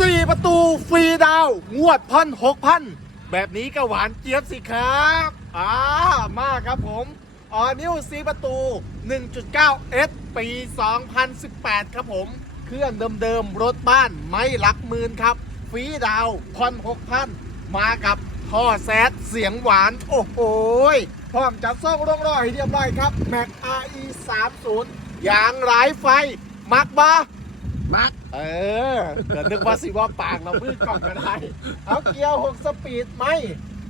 สี่ประตูฟรีดาวงวดพันหกพันแบบนี้ก็หวานเจี๊ยบสิครับอ่ามากครับผมออนิวซีประตู 1.9 S ปี 2018 ครับผม เครื่องเดิมๆ รถบ้านไม่หลักหมื่นครับ ฟรีดาวพันหกพันมากับท่อแซดเสียงหวาน โอ้โหพร้อมจัดซ่องร่องรอยเรียบร้อยครับ Mac RE 30ยางหลายไฟ มักบ้า มัดเออเดี๋ยวนึกว่าสิว่าปากเรามืดกล่องก็ได้เอาเกียร์6สปีดไหม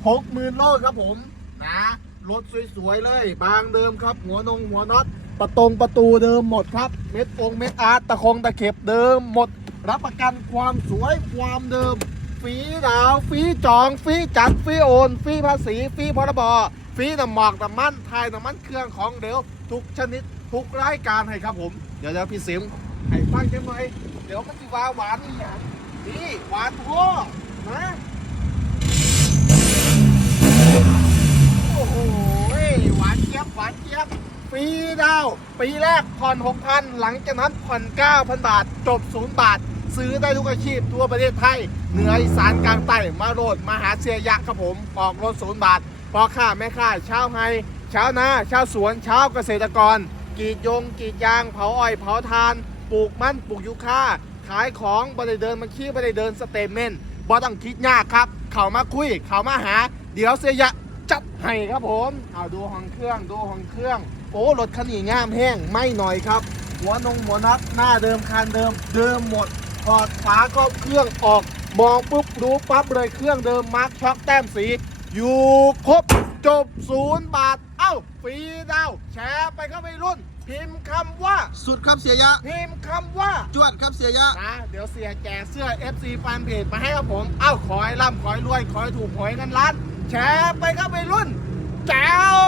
หกหมื่นโลครับผมนะรถสวยๆเลย บางเดิมครับ หัวนงหัวน็อตประตงประตูเดิมหมดครับ เม็ดองเม็ดอาร์ตตะคงตะเข็บเดิมหมด รับประกันความสวยความเดิมฟรีดาวฟรีจองฟรีจัดฟรีโอนฟรีภาษีฟรีพรบฟรีน้ำหมอกน้ำมันไทยน้ำมันเครื่องของเดี๋ยวทุกชนิดทุกรายการให้ครับผม เดี๋ยวเดี๋ยวพี่สิม ให้ฟังจังหน่อยเดี๋ยวมันสิว่าหวานนี่อย่างนี่หวานพ่อนะโอ้โหหวานเจี๊ยบหวานเจี๊ยบฟรีดาว ปีแรกผ่อน6,000 หลังจากนั้นผ่อน 9,000 บาท จบ 0 บาท ซื้อได้ทุกอาชีพทั่วประเทศไทย เหนืออีสานกลางใต้มาโรดมาหาเสียยะครับผม ออกรถ 0 บาทพอค่าแม่ค่าเช้าวไฮชานาเชาสวนเชาเกษตรกรกรีดยงกรีดยาง เผาอ้อย เผาทาน ปลูกมันปลูกยูคาขายของบ่ได้เดินมาขี้บ่ได้เดินสเตเมนต์บ่ต้องคิดยากครับ เขามาคุย เขามาหา เดี๋ยวเสียะจัดให้ครับผมเอาดูห้องเครื่องดูห้องเครื่องโอ้รถคันนี้งามแห้งไม่หน่อยครับ หัวนงหัวนัดหน้าเดิมคันเดิม เดิมหมดถอดฝาก็เครื่องออกมองปุ๊บรู้ปั๊บเลยเครื่องเดิมมาร์คช็อกแต้มสี อยู่ครบจบศูนย์บาท เอ้าฟรีดาว แชร์ไปเข้าไปรุ่น พิมพ์คำว่า สุดครับเสียยะ พิมพ์คำว่าจวดครับเสียยะ นะเดี๋ยวเสียแจกเสื้อ FC แฟนเพจมาให้ครับผม เอ้าขอให้ร่ำขอให้รวยขอให้ถูกหวยเงินล้าน แชร์ไปครับไปรุ่นแจ๋ว